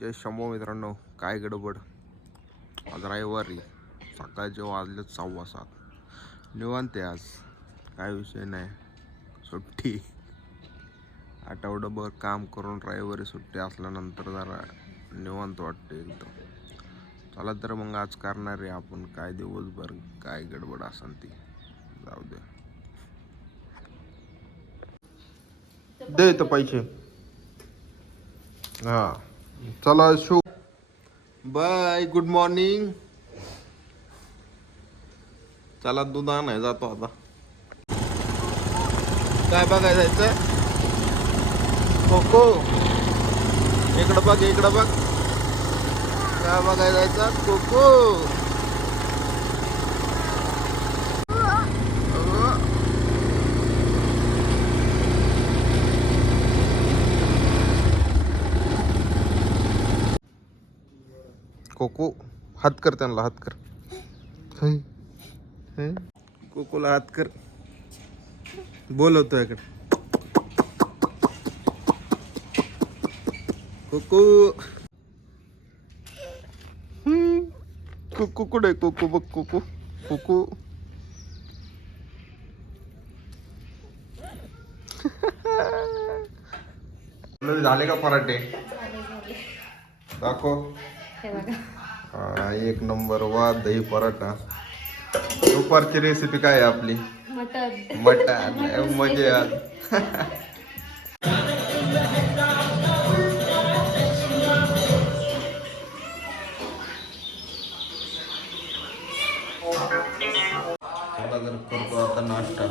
जय शंभो मित्रांनो, काय गडबड. आज रविवारी सकाळचे वाजले 6:15. निवांत आहे आज, काय विषय नाही. सुट्टी आठवडाभर काम करून रविवारी सुट्टी असल्यानंतर जरा निवांत वाटते एकदम. चला तर मग आज करणार आहे आपण काय दिवसभर काय गडबड असेल ती. जाऊ दे, दे तर पैसे. हा चला शो बाय. Good morning. चला दूध आणाय जातो आता. काय बघायला जायचं? कोको इकडं बघ, इकडं बघ. काय बघायला जायचं? कोको. कोको हात कर, त्यांना हात कर. कोकोला हात कर. बोलवतो इकडे. कोको. कोको कुठे? कोको बघ, कोको कोको. झाले का पराठे? दाखव. हा, एक नंबर. वा, दही पराठा. दुपारची रेसिपी काय आहे आपली? मटन. मजा. करतो आता नाश्ता.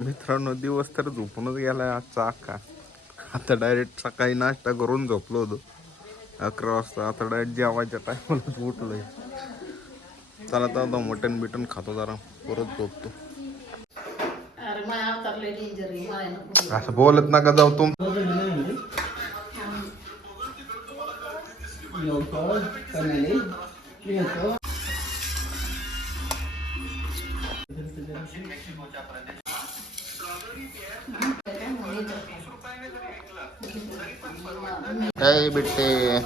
मित्रांनो, दिवस तर झोपूनच गेलाय आजचा अख्खा. आता डायरेक्ट सकाळी नाश्ता करून झोपलो होतो 11 वाजता. आता डायरेक्ट जेवायच्या टायमालाच उठलोय. चला तर आता मटन बिटन खातो, जरा परत झोपतो. असं बोलत नका जाऊ तुम. काय बिट्टे?